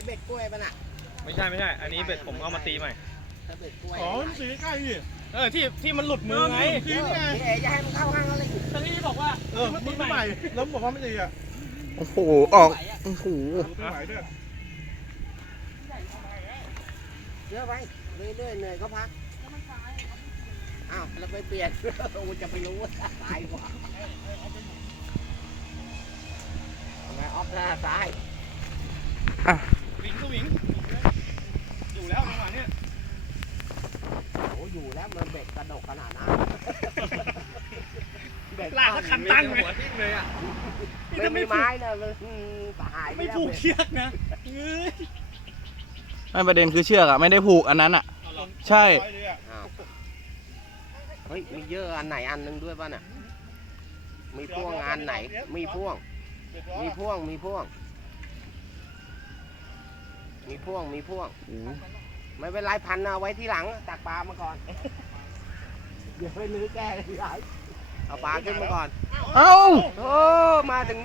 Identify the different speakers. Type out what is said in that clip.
Speaker 1: เบ็ดกล้วยป่ะน่ะ
Speaker 2: ไม่ใช่อันนี้เบ็ดผมเอามาตีใหม่
Speaker 1: ถ้าเบ็ดกล้วย
Speaker 3: อ๋อมันสีใกล้ดิ
Speaker 2: ที่มันหลุดมือไง
Speaker 3: ทีนี่ไง
Speaker 1: พี่เอ๋จะให้มันเข้าข้างอะไร
Speaker 2: ตอนนี้บอกว่า
Speaker 3: มันตีใหม่แล้วบอกว่าไม่ตีอ่ะ
Speaker 4: โอ้โหออกโอ้โห
Speaker 3: ตีใหม่ด้วย
Speaker 1: เยอะไปเรื่อยๆเหนื่อยก็พักอ้าวแล้วไปเปลี่ยน โอ้จะไปรู้ว่าตายกว่าทำไมออฟหน้าซ้าย
Speaker 2: สวิงอยู่แล้วจังหวะเนี้ย
Speaker 1: โอ้อยู่แล้วมันเบ็ดกระดกขนาดนั้นเบ็ด
Speaker 2: ลากแล้วคันตั้งหัวทิ้งเลยอ่ะ
Speaker 1: ไม่มีไม้นะมันตาย
Speaker 2: ไม่ผูกเชือกนะ
Speaker 4: ไม่ประเด็นคือเชือกอะไม่ได้ผูกอันนั้นอะใช่
Speaker 1: อ้าวเฮ้ยมีเยอะอันไหนอันหนึงด้วยป่ะน่ะมีพ่วงอันไหนมีพ่วง มีพ่วงมีพ่วงไม่เป็นไรพันเอาไว้ที่หลังตักปลามาก่อน เดี๋ยวไปลื้อแก้ทีหลังเอาปลาขึ้นมาก่อน
Speaker 4: เอ้า
Speaker 1: โอ้มาถึง